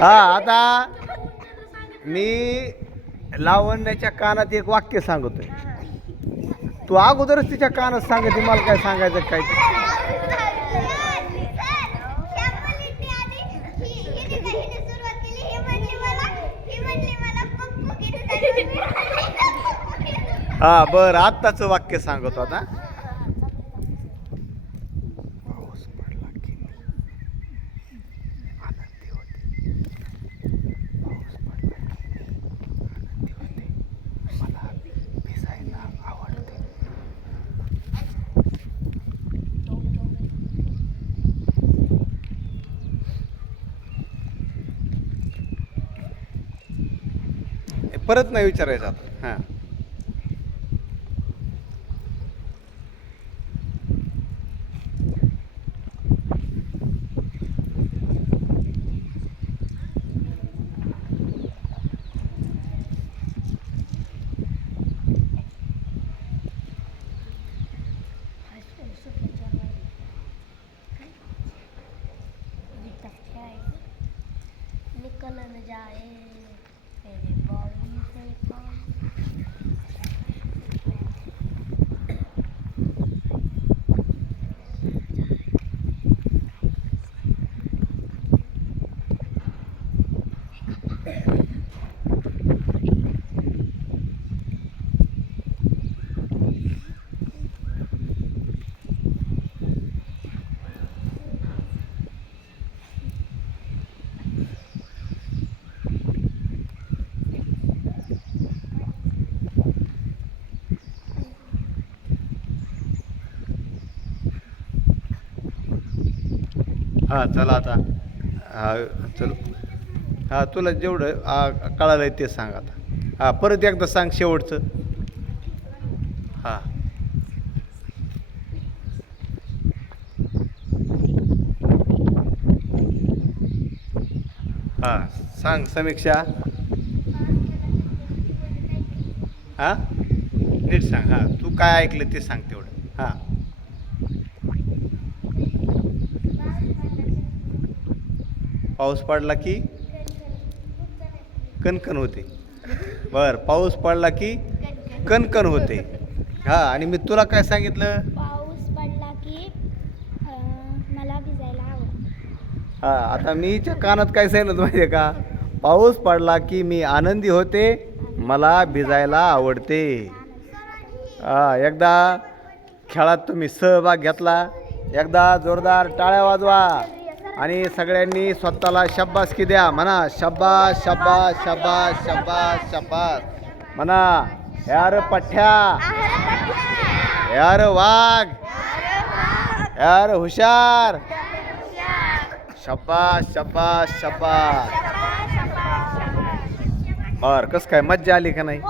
हा आता मी लावण्याच्या कानात एक वाक्य सांगतोय. तू अगोदरच तिच्या कानात सांगते मला काय सांगायचं काय? हा बर आत्ताच वाक्य सांगतो आता पाऊस पडला की मी आनंदी होते. पाऊस पडला की मी आनंदी होते. मला भिजायला आवडते हे परत नाही विचारायचं आता. हां. निकल न जाए। Yeah. हां चला आता. हा चल. हां तुला जेवढं कळालं आहे ते सांग आता. हां परत एकदा सांग शेवटचं. हां. हां सांग समीक्षा. हां? नीट सांग. हां तू काय ऐकलं ते सांग तेवढं. हां. पाऊस पडला की कणकण होते. बर पाऊस पडला की कणकण होते. हा आणि मी तुला काय सांगितलं? पाऊस पडला की मला भिजायला हा आता मी कानात काय सांगितलं माहिती का? पाऊस पडला की मी आनंदी होते मला भिजायला आवडते. हा एकदा खेळात तुम्ही सहभाग घेतला. एकदा जोरदार टाळ्या वाजवा. आणि सगळ्यांनी स्वतःला शब्बासकी द्या. म्हणा शब्बास शब्बास शब्बास शब्बास शब्बास म्हणा यार पठ्या. यार वाघ. यार हुशार. शब्बास शब्बास शब्बास बर कस काय? मज्जा आली का नाही?